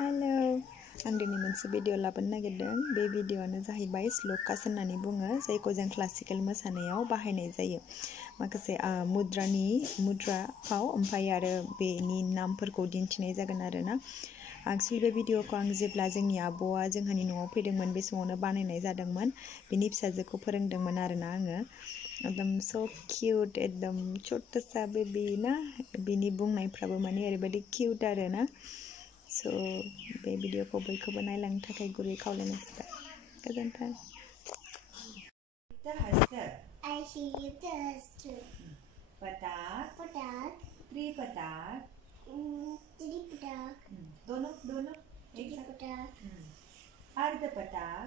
Hello आं दिनै मोनसे भिडिअ लाबोनो नागिरदों। बे भिडिअआनो जाहैबाय श्लोकास होननानै बुङो, जायखौ जों क्लासिकेल मोसानायाव बाहायनाय जायो। माखासे मुद्रा फाव ओमफ्राय आरो बेनि नामफोरखौ दिन्थिनाय जागोन आरोना। एक्चुअलि बे भिडिअखौ आं जेब्ला जोंनि आब'आ जोंहानि न'आव फैदोंमोन बे समावनो बानायनाय जादोंमोन। बिनि फिसाजोखौ फोरोंदोंमोन आरोना आङो। एकदम स' किउट, एकदम छोटासा बेबी ना। बिनि बुंनायफ्राबो माने ओरैबायदि किउट आरोना। स' बे भिडिअखौ बयखौबो नायलांनो थाखाय गुरै खावलायनाय जाबाय। गोजोन्थों। Hasta. Asamyukta Hasta. Patak. Patak. Tripatak. Tripatak. दोनों एक साथ। Tripatak. अर्ध पटाक.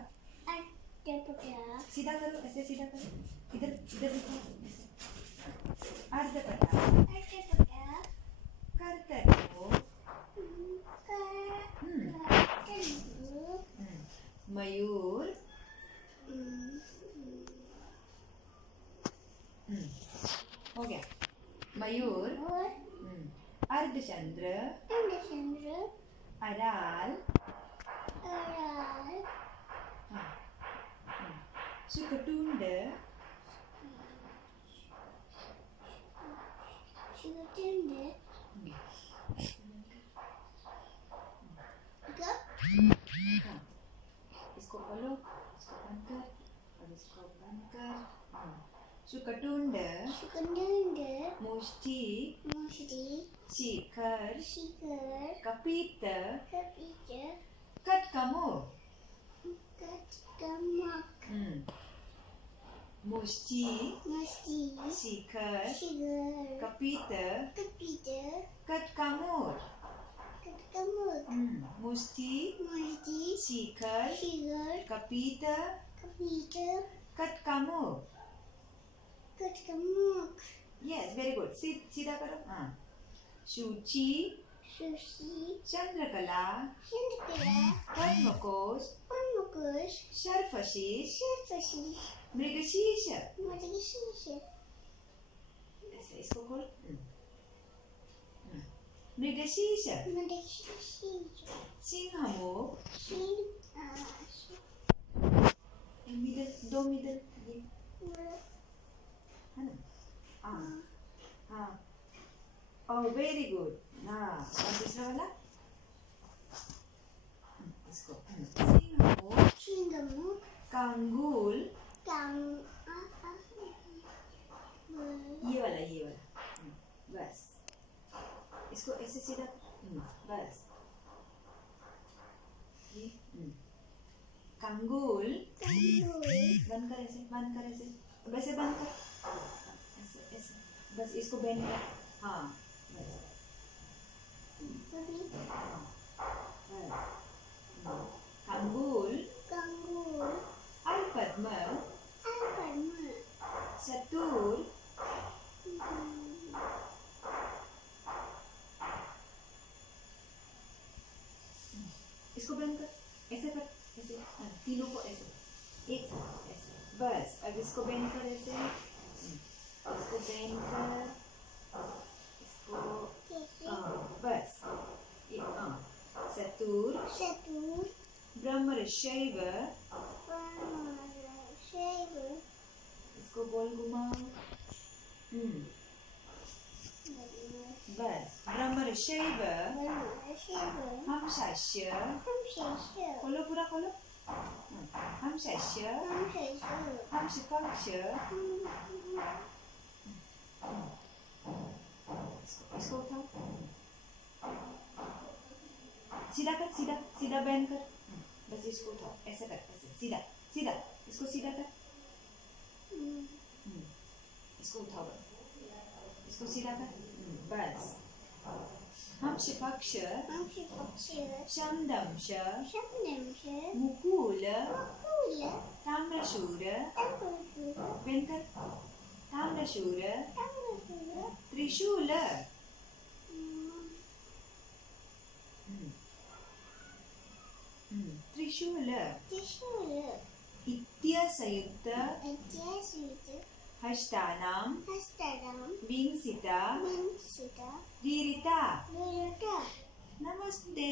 Tripatak. सीधा करो, ऐसे सीधा करो। इधर देखो ऐसे। अर्ध पटाक. Tripatak. कर्तनो. मयूर. हो गया। मयूर. अर्धचंद्र. अराल. सुकटुंड. इसको खोलो, इसको बंद कर, और इसको बंद कर। सुकटुंड. मुष्टि. शिखर. कपित. कटकमो. मुष्टि. शिखर. कपित. कटकमोर. मुष्टि. शिखर. कपित. कटकमोर. Yes, very good. सीधा करो। हाँ। शुचि. चंद्रकला. पद्मकोश. शर्फशीष. मृगशीर्ष। ऐसे इसको खोल। मृगशीर्ष. सिंहमुख. दो मिडल है ना। हाँ ओह वेरी गुड। हाँ और दूसरा वाला इसको सिंहमुख. कांगुल. ये वाला बस इसको ऐसे सीधा बस ये कांगुल. बंद कर ऐसे वैसे बंद कर ऐसे बस इसको बेंड कर। हाँ बस कांगुल. अलपद्म. चतुर. इसको बेंड कर ऐसे कर ऐसे तीनों को ऐसे एक साथ ऐसे बस। अब इसको बेंड कर ऐसे, इसको बेंड कर, इसको बस चतुर. ब्रह्मर्षैव. इसको गोल घुमाओ। बस ब्रह्मर्षैव. हंसस्य. खोलो पूरा खोलो। हंसस्य. हंसपक्ष. इसको उठाओ, सीधा कर, सीधा बेंड कर। बस इसको उठाओ ऐसा कर, ऐसे सीधा इसको सीधा कर। इसको उठाओ बस, इसको सीधा कर बस। हंसपक्ष. शमदंश. मुकुल. ताम्रशूर. बेंड कर ताम्रशूर. त्रिशूल. त्रिशूल. इत्यसयुक्त. हस्तानां. विंसिता. रीरिता. नमस्ते।